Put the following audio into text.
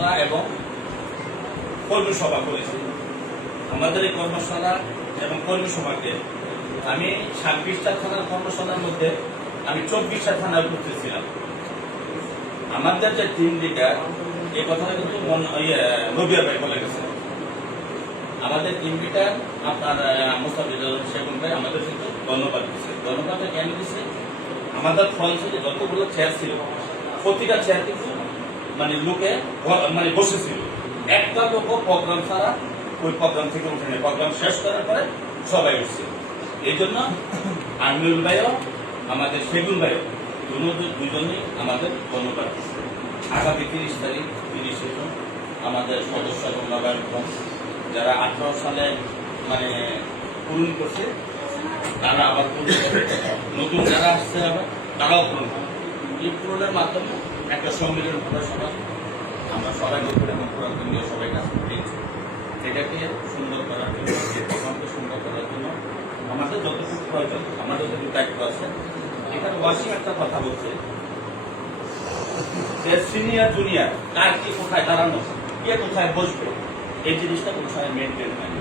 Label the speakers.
Speaker 1: কর্মশালা এবং কর্মী সভা করেছি। আমাদের এই কর্মশালা এবং কর্মী সভাকে আমি ছাব্বিশটা থানার কর্মশালার মধ্যে আমি চব্বিশটা থানায় উপস্থিত ছিলাম। আমাদের যে টিম লিডার এই কথাটা কিন্তু মন ইয়ে, রবিয়া ভাই বলে গেছে আমাদের টিম লিডার আপনার মুস্তাফিজুর শেখুন ভাই আমাদের কিন্তু ধন্যবাদ দিচ্ছে। ধন্যবাদ কেন দিচ্ছে? আমাদের ফলছে যে যতগুলো চেয়ার ছিল প্রতিটা চেয়ার কিন্তু মানে লোকে মানে বসেছিল। একটা লোক প্রোগ্রাম ছাড়া ওই প্রোগ্রাম থেকে উঠে নেই। প্রোগ্রাম শেষ করার পরে সবাই উঠছে। এই জন্য আমিনুল ভাইও, আমাদের সেগুন ভাইও দুজন- দুজনেই আমাদের ধন্যবাদ আগামী তিরিশ তারিখ, তিরিশে জুন, আমাদের সদস্য নবায়ন যারা আঠারো সালে মানে পূরণ করছে, তারা আবার নতুন যারা আসছে আবার, তারাও পূরণ করবে। এই পূরণের মাধ্যমে একটা সম্মিলন করা সবাই আমরা সবাই নতুন এবং পুরাতন নিয়ে সবাই কাজ করেছি সেটাকে সুন্দর করার জন্য প্রোগ্রামকে সুন্দর করার জন্য আমাদের যতটুকু প্রয়োজন, আমাদের যতটুকু দায়িত্ব আছে এখানে ওয়াসিম একটা কথা বলছে, যে সিনিয়র জুনিয়র কার কি কোথায় দাঁড়ানো, কে কোথায় বসবে, এই জিনিসটা সময় মেনটেন হয়।